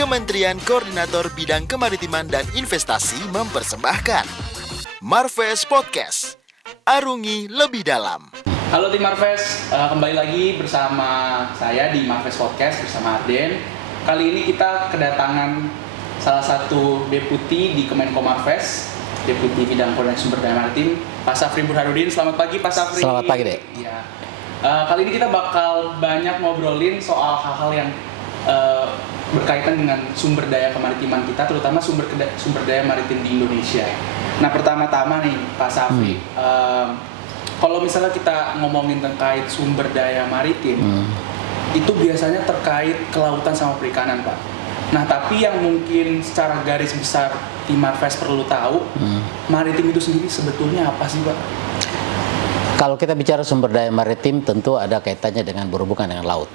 Kementerian Koordinator Bidang Kemaritiman dan Investasi mempersembahkan Marves Podcast. Arungi lebih dalam. Halo tim Marves, kembali lagi bersama saya di Marves Podcast bersama Arden. Kali ini kita kedatangan salah satu deputi di Kemenko Marves, Deputi Bidang Koordinasi Sumber Daya Maritim, Pak Safri Burhanuddin. Selamat pagi Pak Safri. Selamat pagi deh. Ya. Kali ini kita bakal banyak ngobrolin soal hal-hal yang berkaitan dengan sumber daya kemaritiman kita, terutama sumber daya maritim di Indonesia. Nah, pertama-tama nih Pak Safri, kalau misalnya kita ngomongin terkait sumber daya maritim, itu biasanya terkait kelautan sama perikanan, Pak. Nah, tapi yang mungkin secara garis besar tim Marves perlu tahu, maritim itu sendiri sebetulnya apa sih, Pak? Kalau kita bicara sumber daya maritim, tentu ada kaitannya dengan berhubungan dengan laut.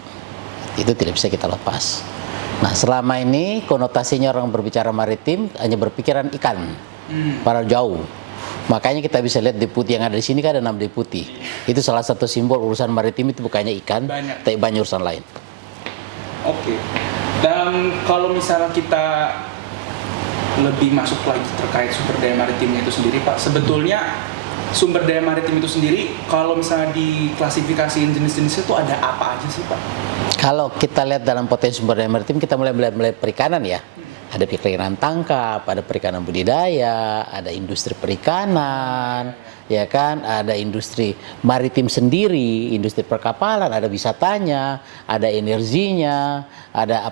Itu tidak bisa kita lepas. Nah, selama ini konotasinya orang berbicara maritim hanya berpikiran ikan, pada jauh. Makanya kita bisa lihat deputi yang ada di sini kan ada 6 deputi. Itu salah satu simbol urusan maritim itu bukannya ikan, tapi banyak urusan lain. Oke. Dan kalau misalnya kita lebih masuk lagi terkait sumber daya maritimnya itu sendiri, Pak, sebetulnya sumber daya maritim itu sendiri kalau misalnya diklasifikasiin jenis-jenisnya itu ada apa aja sih, Pak? Kalau kita lihat dalam potensi sumber daya maritim, kita mulai perikanan ya. Ada perikanan tangkap, ada perikanan budidaya, ada industri perikanan, ya kan, ada industri maritim sendiri, industri perkapalan, ada wisatanya, ada energinya, ada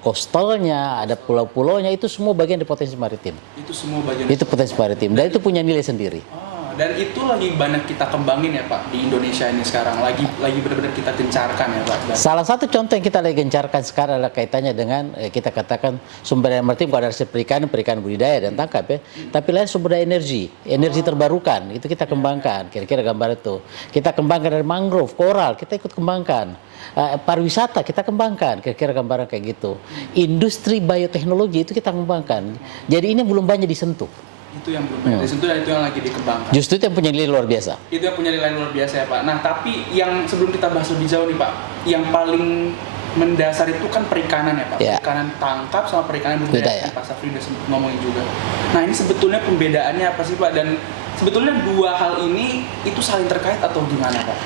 coastalnya, ada pulau-pulaunya, itu semua bagian dari potensi maritim. Itu semua bagian. Itu potensi maritim dan itu punya nilai sendiri. Dan itu lagi banyak kita kembangin ya Pak di Indonesia ini sekarang, lagi benar-benar kita gencarkan ya Pak. Salah satu contoh yang kita lagi gencarkan sekarang adalah kaitannya dengan kita katakan sumber daya maritim kalau dari perikanan budidaya dan tangkap ya. Tapi lain sumber daya energi terbarukan itu kita kembangkan. Kira-kira gambar itu. Kita kembangkan dari mangrove, koral kita ikut kembangkan. Pariwisata kita kembangkan, kira-kira gambaran kayak gitu. Industri bioteknologi itu kita kembangkan. Jadi ini belum banyak disentuh. Itu yang belum disentuh dan itu yang lagi dikembangkan. Justru itu yang punya nilai luar biasa. Itu yang punya nilai luar biasa ya Pak. Nah, tapi yang sebelum kita bahas lebih jauh nih Pak, yang paling mendasar itu kan perikanan ya Pak. Ya. Perikanan tangkap sama perikanan budidaya. Pak Safri udah ngomongin juga. Nah, ini sebetulnya pembedaannya apa sih Pak? Dan sebetulnya dua hal ini itu saling terkait atau gimana Pak?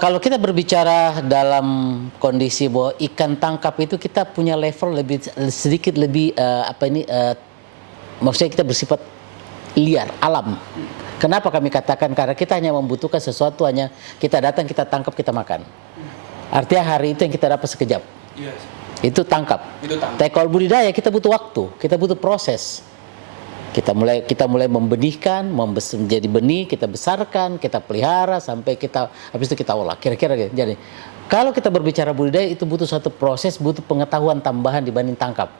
Kalau kita berbicara dalam kondisi bahwa ikan tangkap itu kita punya level sedikit lebih maksudnya kita bersifat liar, alam. Kenapa kami katakan? Karena kita hanya membutuhkan sesuatu, hanya kita datang, kita tangkap, kita makan. Artinya hari itu yang kita dapat sekejap. Yes. Itu tangkap. Tapi kalau budidaya kita butuh waktu, kita butuh proses. Kita mulai membenihkan, menjadi benih, kita besarkan, kita pelihara sampai habis itu kita olah. Kira-kira gitu. Jadi kalau kita berbicara budidaya itu butuh satu proses, butuh pengetahuan tambahan dibanding tangkap.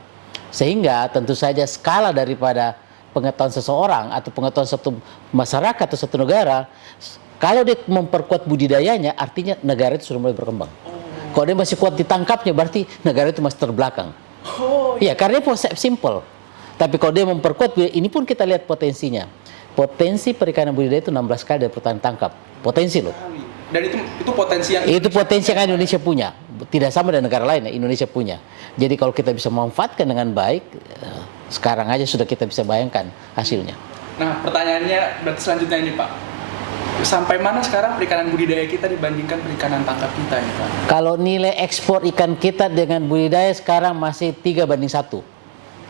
Sehingga tentu saja skala daripada pengetahuan seseorang atau pengetahuan satu masyarakat atau satu negara, kalau dia memperkuat budidayanya, artinya negara itu sudah mulai berkembang. Kalau dia masih kuat ditangkapnya, berarti negara itu masih terbelakang. Iya, karena ini simple. Tapi kalau dia memperkuat, ini pun kita lihat potensinya. Potensi perikanan budidaya itu 16 kali dari perikanan tangkap. Potensi loh. Dan itu potensi yang Indonesia punya. Tidak sama dengan negara lain ya, Indonesia punya. Jadi kalau kita bisa memanfaatkan dengan baik, sekarang aja sudah kita bisa bayangkan hasilnya. Nah, pertanyaannya berarti selanjutnya ini Pak. Sampai mana sekarang perikanan budidaya kita dibandingkan perikanan tangkap kita ini Pak? Kalau nilai ekspor ikan kita dengan budidaya sekarang masih 3:1.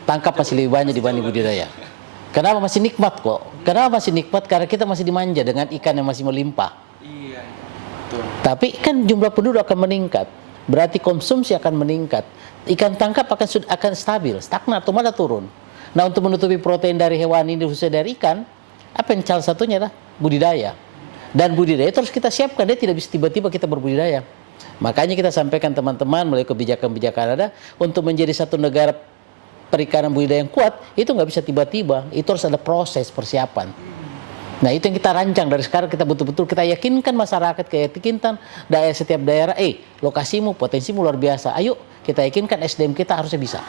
Tangkap masih lebih banyak dibanding budidaya. Kenapa masih nikmat kok? Kenapa masih nikmat? Karena kita masih dimanja dengan ikan yang masih melimpah. Iya, betul. Tapi kan jumlah penduduk akan meningkat. Berarti konsumsi akan meningkat. Ikan tangkap akan stabil, stagnan atau malah turun. Nah, untuk menutupi protein dari hewan ini khususnya dari ikan, apa yang salah satunya adalah budidaya. Dan budidaya terus kita siapkan, dia tidak bisa tiba-tiba kita berbudidaya. Makanya kita sampaikan teman-teman melalui kebijakan-kebijakan ada untuk menjadi satu negara perikanan budidaya yang kuat, itu nggak bisa tiba-tiba, itu harus ada proses persiapan. Nah, itu yang kita rancang dari sekarang, kita betul-betul kita yakinkan masyarakat, yakinkan setiap daerah, lokasimu, potensimu luar biasa. Ayo kita yakinkan SDM kita harusnya bisa.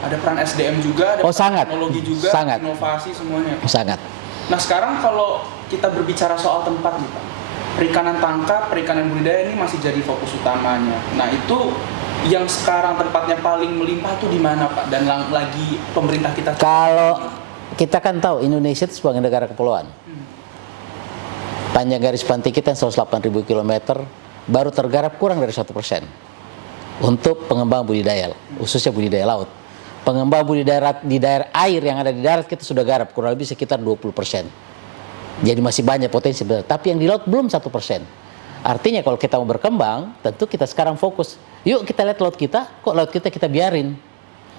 Ada peran SDM juga, ada peran teknologi juga, inovasi semuanya. Sangat. Nah, sekarang kalau kita berbicara soal tempat nih Pak, perikanan tangkap, perikanan budidaya ini masih jadi fokus utamanya. Nah, itu yang sekarang tempatnya paling melimpah tuh di mana Pak? Dan lagi pemerintah kita Kalau kita kan tahu Indonesia itu sebagai negara kepulauan. Panjang garis pantai kita 108.000 km, baru tergarap kurang dari 1% untuk pengembangan budidaya, khususnya budidaya laut. Pengembangan budidaya di daerah air yang ada di darat kita sudah garap kurang lebih sekitar 20%. Jadi masih banyak potensi besar. Tapi yang di laut belum 1%. Artinya kalau kita mau berkembang, tentu kita sekarang fokus. Yuk kita lihat laut kita, kok laut kita biarin.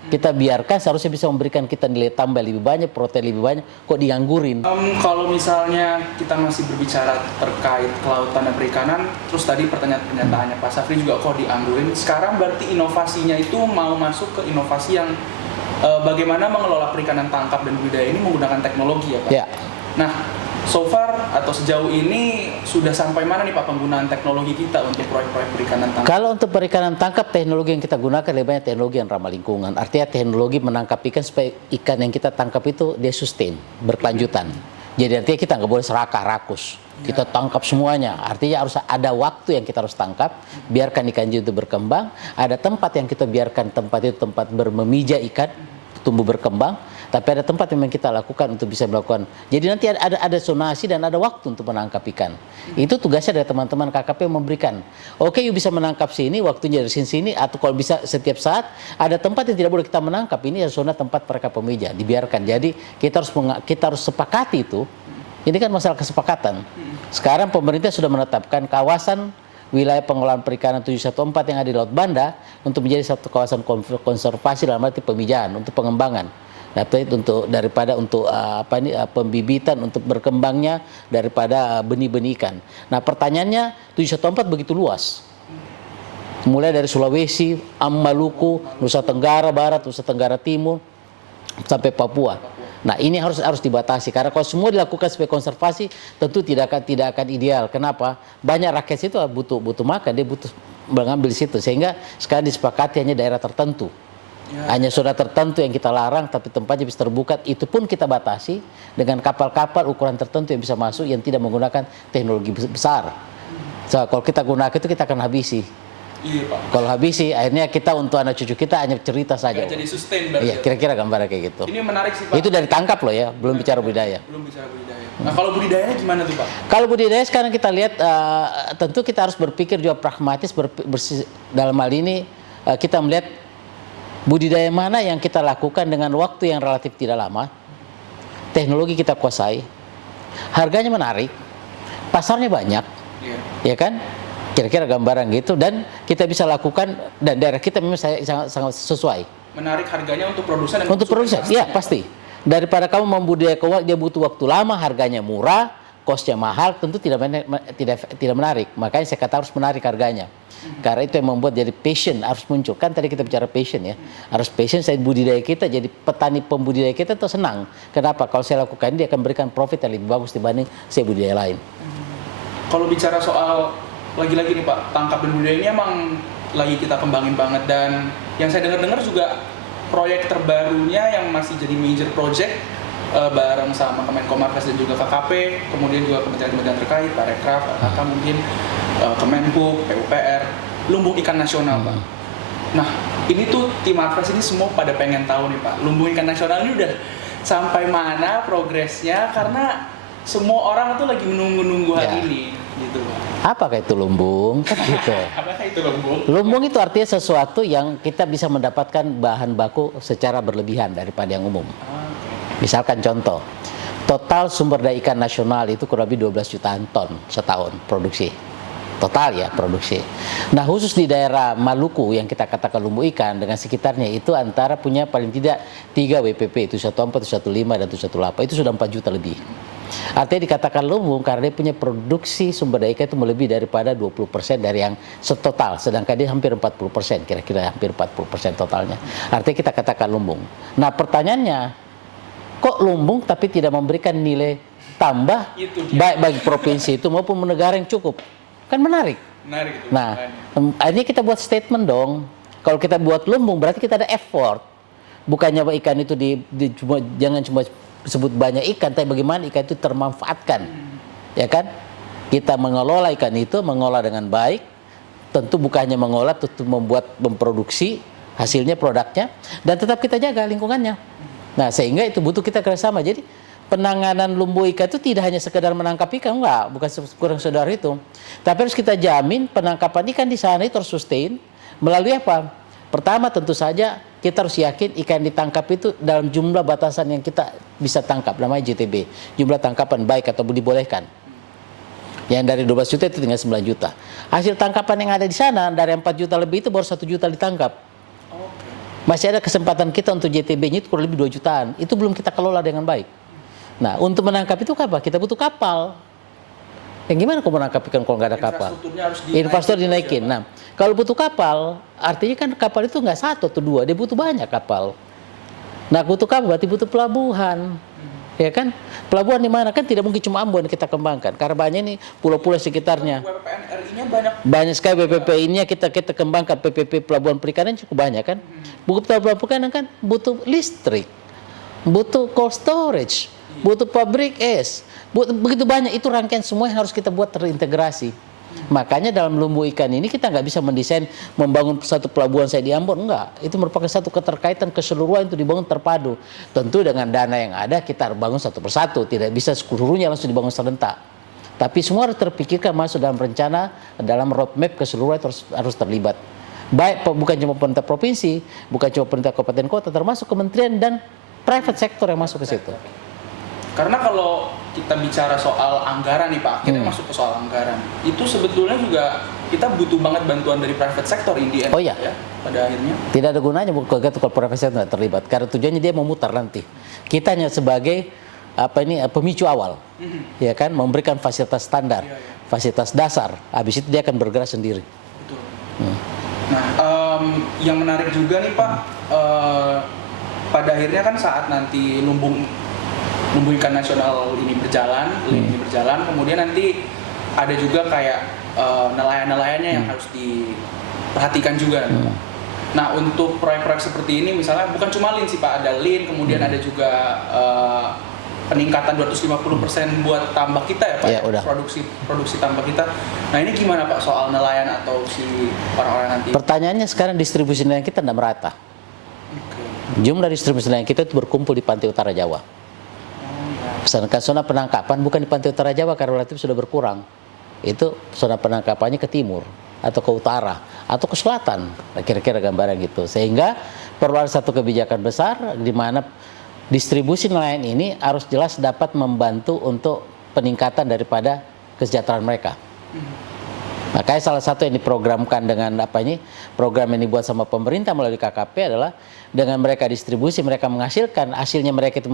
Kita biarkan seharusnya bisa memberikan kita nilai tambah lebih banyak, protein lebih banyak, kok dianggurin. Kalau misalnya kita masih berbicara terkait kelautan dan perikanan, terus tadi pertanyaannya Pak Safri juga kok dianggurin. Sekarang berarti inovasinya itu mau masuk ke inovasi yang bagaimana mengelola perikanan tangkap dan budidaya ini menggunakan teknologi ya Pak? Ya. Nah, so far atau sejauh ini sudah sampai mana nih Pak penggunaan teknologi kita untuk proyek-proyek perikanan tangkap? Kalau untuk perikanan tangkap, teknologi yang kita gunakan lebih banyak teknologi yang ramah lingkungan. Artinya teknologi menangkap ikan supaya ikan yang kita tangkap itu dia sustain, berkelanjutan. Jadi artinya kita nggak boleh serakah, rakus. Kita tangkap semuanya. Artinya harus ada waktu yang kita harus tangkap, biarkan ikan itu berkembang. Ada tempat yang kita biarkan tempat itu tempat bermemijah ikan, tumbuh berkembang. Tapi ada tempat yang kita lakukan untuk bisa melakukan. Jadi nanti ada zonasi dan ada waktu untuk menangkap ikan. Itu tugasnya dari teman-teman KKP memberikan. Oke, you bisa menangkap sini, waktunya dari sini, atau kalau bisa setiap saat. Ada tempat yang tidak boleh kita menangkap. Ini zona tempat mereka pemijah, dibiarkan. Jadi kita harus sepakati itu. Ini kan masalah kesepakatan. Sekarang pemerintah sudah menetapkan kawasan wilayah pengelolaan perikanan 714 yang ada di Laut Banda untuk menjadi satu kawasan konservasi dalam arti pemijahan untuk pengembangan. Untuk pembibitan untuk berkembangnya daripada benih-benih ikan. Nah pertanyaannya 714 begitu luas. Mulai dari Sulawesi, Maluku, Nusa Tenggara Barat, Nusa Tenggara Timur sampai Papua. Nah ini harus dibatasi karena kalau semua dilakukan sebagai konservasi tentu tidak akan ideal. Kenapa? Banyak rakyat situ butuh makan, dia butuh mengambil situ sehingga sekarang disepakati hanya daerah tertentu. Hanya zona tertentu yang kita larang tapi tempatnya bisa terbuka, itu pun kita batasi dengan kapal-kapal ukuran tertentu yang bisa masuk yang tidak menggunakan teknologi besar. So, kalau kita gunakan itu kita akan habisi. Iya Pak. Kalau habisi akhirnya kita untuk anak cucu kita hanya cerita saja. Jadi sustain berarti. Iya, kira-kira gambarnya kayak gitu. Ini menarik sih Pak. Itu dari tangkap loh ya, belum bicara budidaya. Belum bicara budidaya. Nah kalau budidayanya gimana tuh Pak? Kalau budidaya sekarang kita lihat tentu kita harus berpikir juga pragmatis dalam hal ini kita melihat budidaya mana yang kita lakukan dengan waktu yang relatif tidak lama, teknologi kita kuasai, harganya menarik, pasarnya banyak, ya kan? Kira-kira gambaran gitu dan kita bisa lakukan dan daerah kita memang sangat sesuai. Menarik harganya untuk produsen dan untuk produsen, ya pasti. Daripada kamu membudidayakan dia butuh waktu lama, harganya murah, cost-nya mahal, tentu tidak menarik. Makanya saya kata harus menarik harganya. Karena itu yang membuat jadi passion harus muncul. Kan tadi kita bicara passion ya. Harus passion saya budidaya kita, jadi petani pembudidaya kita itu senang. Kenapa? Kalau saya lakukan ini dia akan berikan profit yang lebih bagus dibanding saya budidaya lain. Kalau bicara soal lagi-lagi nih Pak, tangkap dan budidaya ini emang lagi kita kembangin banget. Dan yang saya dengar juga proyek terbarunya yang masih jadi major project bareng sama Kemenkomarves dan juga KKP, kemudian juga kementerian-kementerian terkait, Pak Rekraf, KK mungkin, Kemenhub, PUPR, lumbung ikan nasional Pak. Nah ini tuh tim Marves ini semua pada pengen tahu nih Pak, lumbung ikan nasional ini udah sampai mana progresnya, karena semua orang tuh lagi menunggu-nunggu hal ini gitu Pak. Apakah itu lumbung? Gitu. Apakah itu lumbung? Lumbung itu artinya sesuatu yang kita bisa mendapatkan bahan baku secara berlebihan daripada yang umum. Misalkan contoh, total sumber daya ikan nasional itu kurang lebih 12 jutaan ton setahun produksi. Total ya produksi. Nah khusus di daerah Maluku yang kita katakan lumbung ikan dengan sekitarnya itu antara punya paling tidak 3 WPP, itu 14, 15 dan 18. Itu sudah 4 juta lebih. Artinya dikatakan lumbung karena dia punya produksi sumber daya ikan itu melebihi daripada 20% dari yang setotal. Sedangkan dia hampir 40%, kira-kira hampir 40% totalnya. Artinya kita katakan lumbung. Nah pertanyaannya, kok lumbung tapi tidak memberikan nilai tambah baik bagi provinsi itu maupun negara yang cukup? Kan menarik. Menarik itu. Nah, akhirnya kita buat statement dong. Kalau kita buat lumbung berarti kita ada effort. Bukannya ikan itu jangan cuma sebut banyak ikan, tapi bagaimana ikan itu termanfaatkan. Ya kan? Kita mengelola ikan itu, mengolah dengan baik, tentu bukan hanya mengolah, tentu memproduksi hasilnya, produknya, dan tetap kita jaga lingkungannya. Nah, sehingga itu butuh kita kerjasama. Jadi penanganan lumbu ikan itu tidak hanya sekedar menangkap ikan, enggak, bukan kurang sekedar itu. Tapi harus kita jamin penangkapan ikan di sana itu tersustain melalui apa? Pertama tentu saja kita harus yakin ikan ditangkap itu dalam jumlah batasan yang kita bisa tangkap, namanya JTB, jumlah tangkapan baik atau dibolehkan. Yang dari 12 juta itu tinggal 9 juta. Hasil tangkapan yang ada di sana dari 4 juta lebih itu baru 1 juta ditangkap. Masih ada kesempatan kita untuk JTB-nya itu kurang lebih 2 jutaan. Itu belum kita kelola dengan baik. Nah, untuk menangkap itu apa? Kita butuh kapal. Yang gimana kalau menangkap ikan kalau nggak ada kapal? Infrastruktur dinaikin. Nah, kalau butuh kapal, artinya kan kapal itu nggak 1 atau 2, dia butuh banyak kapal. Nah, butuh kapal berarti butuh pelabuhan. Ya kan? Pelabuhan di mana? Kan tidak mungkin cuma Ambon kita kembangkan. Karena banyak nih pulau-pulau sekitarnya. WPPN RI-nya banyak. Banyak sekali PPP-nya kita kembangkan, PPP pelabuhan perikanan cukup banyak kan. Buku pelabuhan perikanan kan butuh listrik, butuh cold storage, butuh pabrik es, begitu banyak, itu rangkaian semua yang harus kita buat terintegrasi. Makanya dalam lumbu ikan ini kita nggak bisa mendesain membangun satu pelabuhan saya di Ambon, enggak. Itu merupakan satu keterkaitan keseluruhan itu dibangun terpadu. Tentu dengan dana yang ada kita bangun satu persatu, tidak bisa seluruhnya langsung dibangun serentak. Tapi semua harus terpikirkan masuk dalam rencana, dalam roadmap keseluruhan harus terlibat. Baik bukan cuma pemerintah provinsi, bukan cuma pemerintah kabupaten kota, termasuk kementerian dan private sector yang masuk ke situ. Karena kalau kita bicara soal anggaran nih Pak, kita masuk ke soal anggaran. Itu sebetulnya juga kita butuh banget bantuan dari private sector in the end. Oh iya. Ya, pada akhirnya. Tidak ada gunanya kalau private sector tidak terlibat. Karena tujuannya dia memutar nanti. Kita hanya sebagai pemicu awal, ya kan, memberikan fasilitas standar, fasilitas dasar. Habis itu dia akan bergerak sendiri. Betul. Nah, yang menarik juga nih Pak, pada akhirnya kan saat nanti lumbu ikan nasional ini berjalan, kemudian nanti ada juga kayak nelayan-nelayannya yang harus diperhatikan juga. Nah, untuk proyek-proyek seperti ini misalnya bukan cuma LIN sih Pak, ada LIN, kemudian ada juga peningkatan 250% buat tambak kita ya Pak, ya, udah. produksi tambak kita. Nah, ini gimana Pak soal nelayan atau si orang-orang nanti? Pertanyaannya sekarang distribusi nelayan kita tidak merata. Jumlah distribusi nelayan kita itu berkumpul di pantai utara Jawa. Sedangkan zona penangkapan bukan di pantai utara Jawa karena relatif sudah berkurang. Itu zona penangkapannya ke timur atau ke utara atau ke selatan, kira-kira gambaran gitu. Sehingga perlu ada satu kebijakan besar di mana distribusi nelayan ini harus jelas dapat membantu untuk peningkatan daripada kesejahteraan mereka. Makanya salah satu yang diprogramkan dengan program yang dibuat sama pemerintah melalui KKP adalah dengan mereka distribusi, mereka menghasilkan, hasilnya mereka itu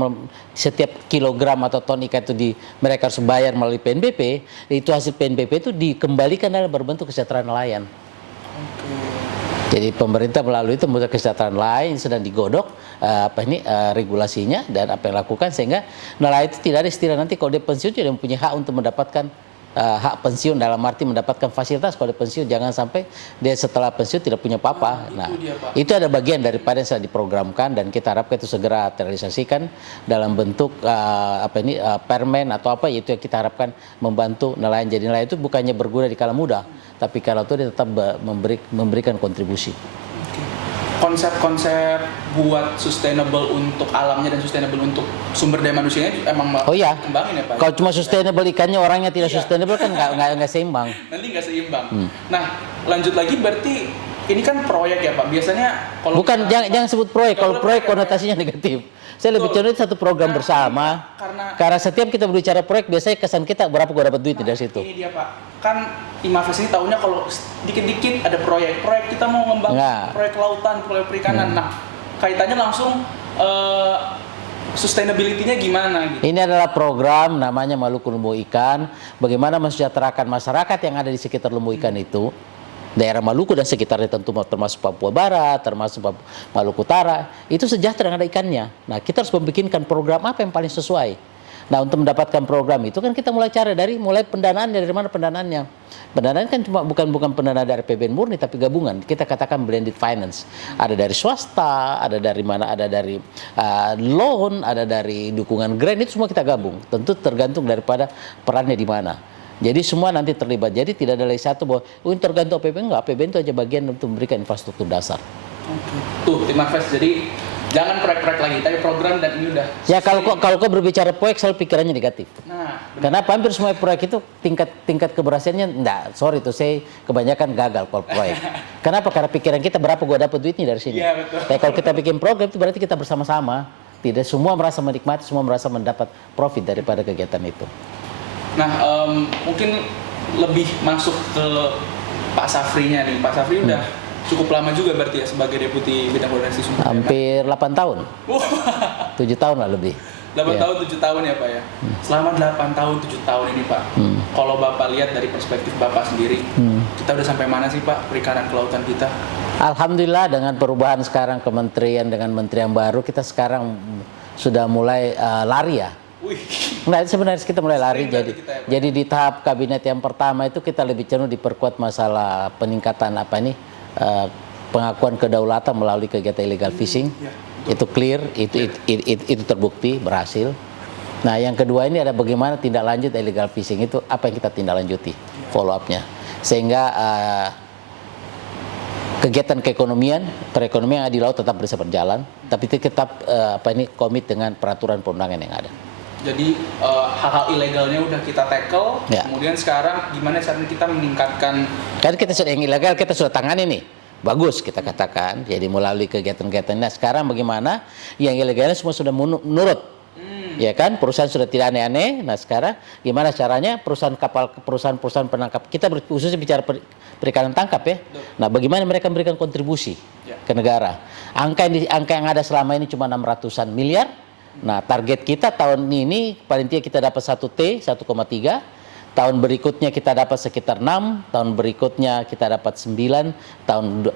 setiap kilogram atau ton ikan itu mereka harus bayar melalui PNBP, itu hasil PNBP itu dikembalikan dalam berbentuk kesejahteraan nelayan. Jadi pemerintah melalui itu membuat kesejahteraan nelayan sedang digodok regulasinya dan apa yang dilakukan sehingga nelayan itu tidak ada istilah nanti kalau dia pensiun dia mempunyai hak untuk mendapatkan hak pensiun dalam arti mendapatkan fasilitas kalau dia pensiun, jangan sampai dia setelah pensiun tidak punya apa-apa. Nah, itu ada bagian daripada yang sudah diprogramkan dan kita harapkan itu segera terrealisasikan dalam bentuk permen atau apa, yaitu yang kita harapkan membantu nelayan. Jadi nelayan itu bukannya berguna di kala muda, tapi kala itu dia tetap memberikan kontribusi. Konsep-konsep buat sustainable untuk alamnya dan sustainable untuk sumber daya manusianya emang kembangin ya Pak? Kalau cuma sustainable ikannya orangnya tidak sustainable kan nggak seimbang. Nanti nggak seimbang. Nah, lanjut lagi berarti ini kan proyek ya Pak. Biasanya kalau jangan sebut proyek. Kalau proyek konotasinya negatif. Saya lebih cenderung satu program bersama. Karena setiap kita berbicara proyek biasanya kesan kita berapa gua dapat duit dari situ. Ini dia Pak. Kan Imafes ini tahunya kalau dikit-dikit ada proyek kita mau ngembang proyek lautan, proyek perikanan. Nah, kaitannya langsung sustainability-nya gimana gitu. Ini adalah program namanya Maluku Lumbu Ikan, bagaimana mensejahterakan masyarakat yang ada di sekitar lumbu ikan itu. Daerah Maluku dan sekitarnya tentu termasuk Papua Barat, termasuk Maluku Utara, itu sejahtera dengan ada ikannya. Nah, kita harus membikinkan program apa yang paling sesuai. Nah, untuk mendapatkan program itu kan kita mulai pendanaan dari mana pendanaannya. Pendanaan kan bukan pendanaan dari APBN murni tapi gabungan. Kita katakan blended finance. Ada dari swasta, ada dari mana, ada dari loan, ada dari dukungan grant, itu semua kita gabung. Tentu tergantung daripada perannya di mana. Jadi semua nanti terlibat. Jadi tidak ada lagi satu bahwa tergantung APBN, enggak. APBN itu aja bagian untuk memberikan infrastruktur dasar. Oke. Tuh, Tim Marves. Jadi jangan proyek-proyek lagi, tapi program dan ini udah. Ya kalau kau berbicara proyek selalu pikirannya negatif. Nah, benar. Kenapa hampir semua proyek itu tingkat keberhasilannya enggak, sorry tuh saya kebanyakan gagal kalau proyek. Kenapa? Karena pikiran kita berapa gua dapat duitnya dari sini. Iya, betul. Tapi kalau kita bikin program itu berarti kita bersama-sama. Tidak semua merasa menikmati, semua merasa mendapat profit daripada kegiatan itu. Nah, mungkin lebih masuk ke Pak Safrinya nih. Pak Safri udah cukup lama juga berarti ya sebagai Deputi Bidang Koordinasi Sumber Daya. Hampir 8 tahun. Wah, 7 tahun lah lebih. 8 Ya. tahun 7 tahun ya Pak ya. Selama 8 tahun 7 tahun ini Pak, kalau Bapak lihat dari perspektif Bapak sendiri, kita udah sampai mana sih Pak perikanan kelautan kita? Alhamdulillah dengan perubahan sekarang kementerian dengan menteri yang baru, kita sekarang sudah mulai lari ya. Wih, Nah, sebenarnya kita mulai lari. Sering Jadi, berarti kita ya, Pak. jadi di tahap kabinet yang pertama itu kita lebih cenderung diperkuat masalah peningkatan pengakuan kedaulatan melalui kegiatan illegal fishing. ya, Itu clear, itu terbukti berhasil. Nah, yang kedua ini ada bagaimana tindak lanjut illegal fishing itu apa yang kita tindak lanjuti, follow up-nya, sehingga kegiatan perekonomian di laut tetap bisa berjalan, tapi tetap komit dengan peraturan perundangan yang ada. Jadi hal-hal ilegalnya udah kita tackle, Ya. kemudian sekarang gimana caranya kita meningkatkan. Kan kita sudah yang ilegal kita sudah tangani nih. Bagus kita katakan. Jadi melalui kegiatan-kegiatan. Nah, sekarang bagaimana yang ilegalnya semua sudah menurut. Ya kan, perusahaan sudah tidak aneh-aneh. Nah, sekarang gimana caranya perusahaan penangkap, kita khususnya bicara perikanan tangkap ya. Nah, bagaimana mereka memberikan kontribusi ke negara. Angka yang ada selama ini cuma 600-an miliar. Nah, target kita tahun ini paling tidak kita dapat 1,3. Tahun berikutnya kita dapat sekitar 6, tahun berikutnya kita dapat 9,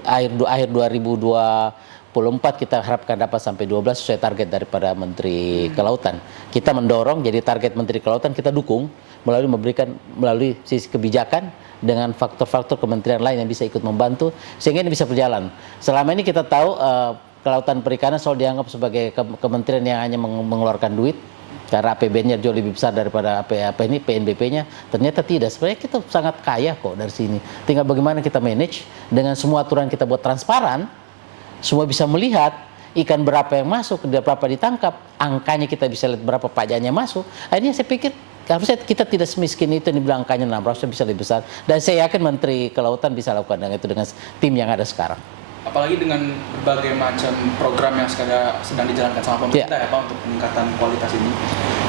akhir 2024 kita harapkan dapat sampai 12 sesuai target daripada Menteri Kelautan. Kita mendorong jadi target Menteri Kelautan kita dukung melalui sisi kebijakan dengan faktor-faktor kementerian lain yang bisa ikut membantu sehingga ini bisa berjalan. Selama ini kita tahu kelautan perikanan selalu dianggap sebagai kementerian yang hanya mengeluarkan duit. Karena APBN-nya jauh lebih besar daripada PNBP-nya, ternyata tidak. Sebenarnya kita sangat kaya kok dari sini. Tinggal bagaimana kita manage dengan semua aturan kita buat transparan, semua bisa melihat ikan berapa yang masuk, berapa ditangkap, angkanya kita bisa lihat berapa pajaknya masuk. Akhirnya saya pikir harusnya kita tidak semiskin itu yang dibilang angkanya 600 bisa lebih besar. Dan saya yakin Menteri Kelautan bisa lakukan dengan itu dengan tim yang ada sekarang. Apalagi dengan berbagai macam program yang sedang dijalankan sama pemerintah ya Pak untuk peningkatan kualitas ini.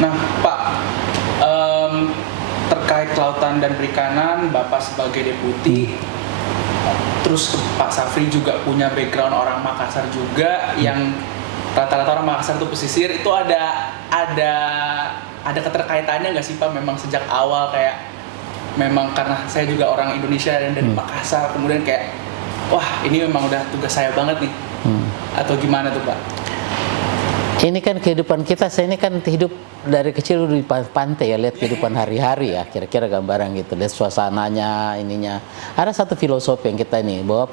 Nah Pak, terkait kelautan dan perikanan, Bapak sebagai deputi, terus Pak Safri juga punya background orang Makassar juga, yang rata-rata orang Makassar itu pesisir, itu ada keterkaitannya nggak sih Pak? Memang sejak awal kayak memang karena saya juga orang Indonesia dan dari Makassar, kemudian kayak wah ini memang udah tugas saya banget nih, atau gimana tuh Pak? Ini kan kehidupan kita, saya ini kan hidup dari kecil di pantai ya, lihat kehidupan hari-hari ya, kira-kira gambaran gitu, lihat suasananya, ininya. Ada satu filosofi yang kita ini, bahwa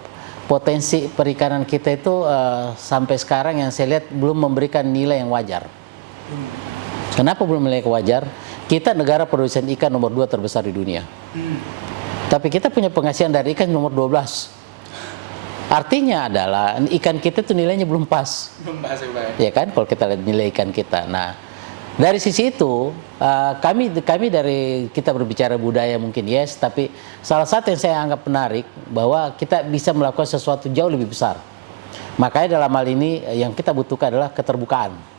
potensi perikanan kita itu sampai sekarang yang saya lihat belum memberikan nilai yang wajar. Kenapa belum nilai yang wajar? Kita negara produsen ikan nomor 2 terbesar di dunia. Tapi kita punya penghasilan dari ikan nomor 12. Artinya adalah ikan kita tuh nilainya belum pas. Belum bahas ya Pak ya? Ya kan, kalau kita lihat nilai ikan kita. Nah, dari sisi itu kami dari kita berbicara budaya mungkin yes, tapi salah satu yang saya anggap menarik bahwa kita bisa melakukan sesuatu jauh lebih besar. Makanya dalam hal ini yang kita butuhkan adalah keterbukaan.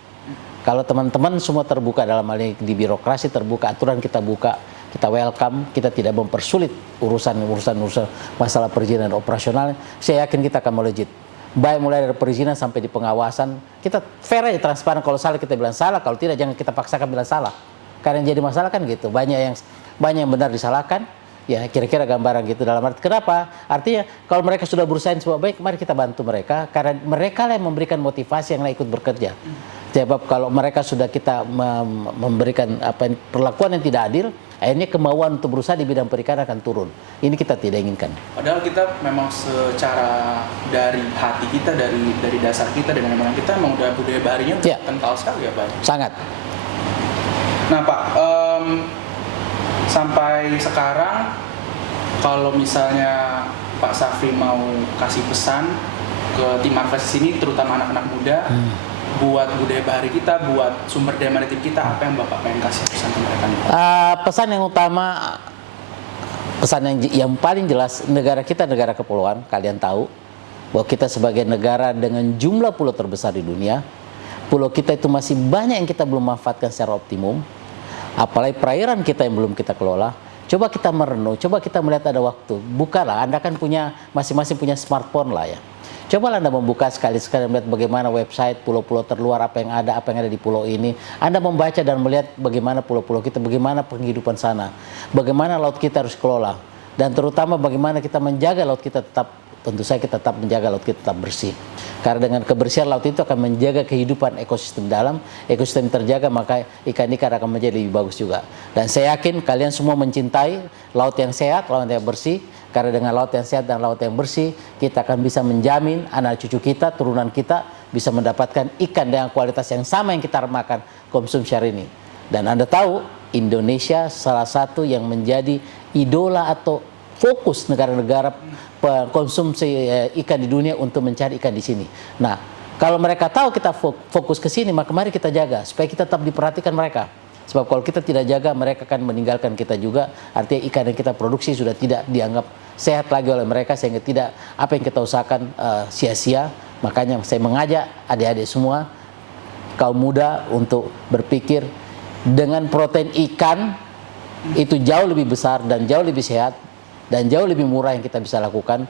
Kalau teman-teman semua terbuka dalam hal ini di birokrasi terbuka, aturan kita buka, kita welcome, kita tidak mempersulit urusan masalah perizinan operasional, saya yakin kita akan melejit. Baik mulai dari perizinan sampai di pengawasan, kita fair aja, transparan. Kalau salah kita bilang salah, kalau tidak jangan kita paksakan bilang salah. Karena yang jadi masalah kan gitu, banyak yang benar disalahkan. Ya kira-kira gambaran gitu dalam arti kenapa? Artinya kalau mereka sudah berusaha semua baik, mari kita bantu mereka karena mereka lah yang memberikan motivasi yang ikut bekerja. Sebab kalau mereka sudah kita memberikan perlakuan yang tidak adil, akhirnya kemauan untuk berusaha di bidang perikanan akan turun. Ini kita tidak inginkan. Padahal kita memang secara dari hati kita, dari dasar kita, dari memang kita memang udah budaya baharinya kental sekali ya Pak. Sangat. Nah Pak, sampai sekarang kalau misalnya Pak Safri mau kasih pesan ke tim Marves sini, terutama anak-anak muda, buat budaya bahari kita, buat sumber daya maritim kita, apa yang Bapak pengen kasih pesan ke mereka nih? Pesan yang utama, pesan yang paling jelas, negara kita negara kepulauan. Kalian tahu bahwa kita sebagai negara dengan jumlah pulau terbesar di dunia, pulau kita itu masih banyak yang kita belum manfaatkan secara optimum. Apalagi perairan kita yang belum kita kelola. Coba kita merenung, coba kita melihat ada waktu. Bukalah, Anda kan punya, masing-masing punya smartphone lah ya. Cobalah Anda membuka sekali-sekali melihat bagaimana website pulau-pulau terluar, apa yang ada di pulau ini. Anda membaca dan melihat bagaimana pulau-pulau kita, bagaimana penghidupan sana. Bagaimana laut kita harus kelola. Dan terutama bagaimana kita menjaga laut kita tetap, tentu saja kita tetap menjaga laut kita tetap bersih. Karena dengan kebersihan laut itu akan menjaga kehidupan ekosistem dalam, ekosistem terjaga, maka ikan-ikan akan menjadi lebih bagus juga. Dan saya yakin kalian semua mencintai laut yang sehat, laut yang bersih. Karena dengan laut yang sehat dan laut yang bersih, kita akan bisa menjamin anak cucu kita, turunan kita bisa mendapatkan ikan dengan kualitas yang sama yang kita makan konsumsi hari ini. Dan Anda tahu, Indonesia salah satu yang menjadi idola atau fokus negara-negara konsumsi ikan di dunia untuk mencari ikan di sini. Nah, kalau mereka tahu kita fokus ke sini, maka mari kita jaga supaya kita tetap diperhatikan mereka. Sebab kalau kita tidak jaga, mereka akan meninggalkan kita juga. Artinya ikan yang kita produksi sudah tidak dianggap sehat lagi oleh mereka, sehingga tidak apa yang kita usahakan sia-sia. Makanya saya mengajak adik-adik semua, kaum muda untuk berpikir dengan protein ikan itu jauh lebih besar dan jauh lebih sehat dan jauh lebih murah yang kita bisa lakukan.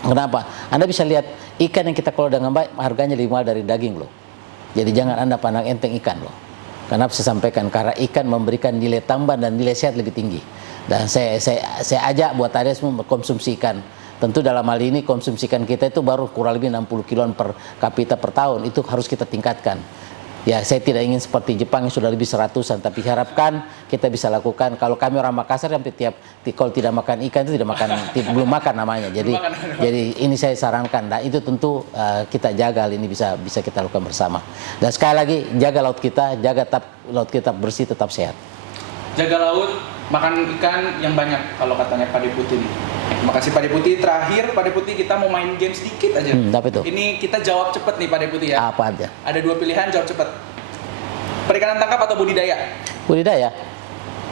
Kenapa? Anda bisa lihat ikan yang kita kelola dengan baik harganya lebih mahal dari daging loh. Jadi jangan Anda pandang enteng ikan loh. Karena saya sampaikan, karena ikan memberikan nilai tambah dan nilai sehat lebih tinggi. Dan saya ajak buat Anda semua konsumsi ikan. Tentu dalam hal ini konsumsi ikan kita itu baru kurang lebih 60 kiloan per kapita per tahun. Itu harus kita tingkatkan. Ya, saya tidak ingin seperti Jepang yang sudah lebih 100-an, tapi harapkan kita bisa lakukan. Kalau kami orang Makassar hampir kalau tidak makan ikan itu belum makan namanya. Jadi ini saya sarankan. Nah, itu tentu kita jaga hal ini bisa kita lakukan bersama. Dan sekali lagi jaga laut kita, laut kita bersih, tetap sehat. Jaga laut, makan ikan yang banyak kalau katanya Pak Deputi nih. Terima kasih Pak Deputi. Terakhir Pak Deputi, kita mau main game sedikit aja. Apa itu? Ini kita jawab cepet nih Pak Deputi ya. Apa aja? Ada 2 pilihan, jawab cepet. Perikanan tangkap atau budidaya? Budidaya.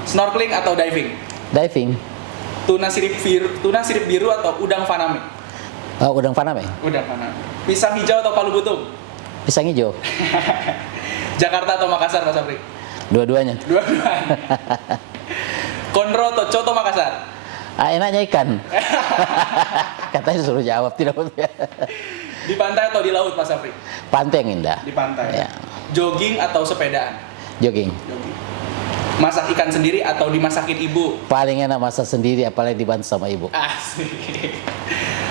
Snorkeling atau diving? Diving. Tuna sirip biru atau udang faname? Udang faname. Udang faname. Pisang hijau atau palu butung? Pisang hijau. Jakarta atau Makassar Pak Safri? Dua-duanya. Konro atau Coto Makassar? Enaknya ikan. Katanya suruh jawab, tidak. Di pantai atau di laut Pak Safri? Pantai yang indah. Di pantai. Ya. Jogging atau sepedaan? Jogging. Masak ikan sendiri atau dimasakin ibu? Paling enak masak sendiri, apalagi dibantu sama ibu. Asik.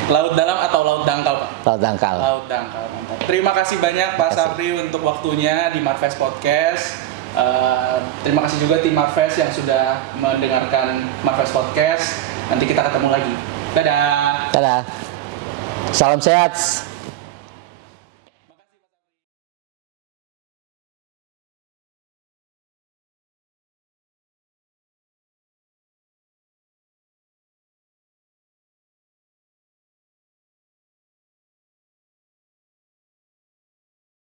Laut dalam atau laut dangkal Pak? Laut dangkal. Laut dangkal, mantap. Terima kasih banyak Pak Safri untuk waktunya di Marves Podcast. Terima kasih juga tim Marves yang sudah mendengarkan Marves Podcast. Nanti kita ketemu lagi. Dadah. Dadah. Salam sehat.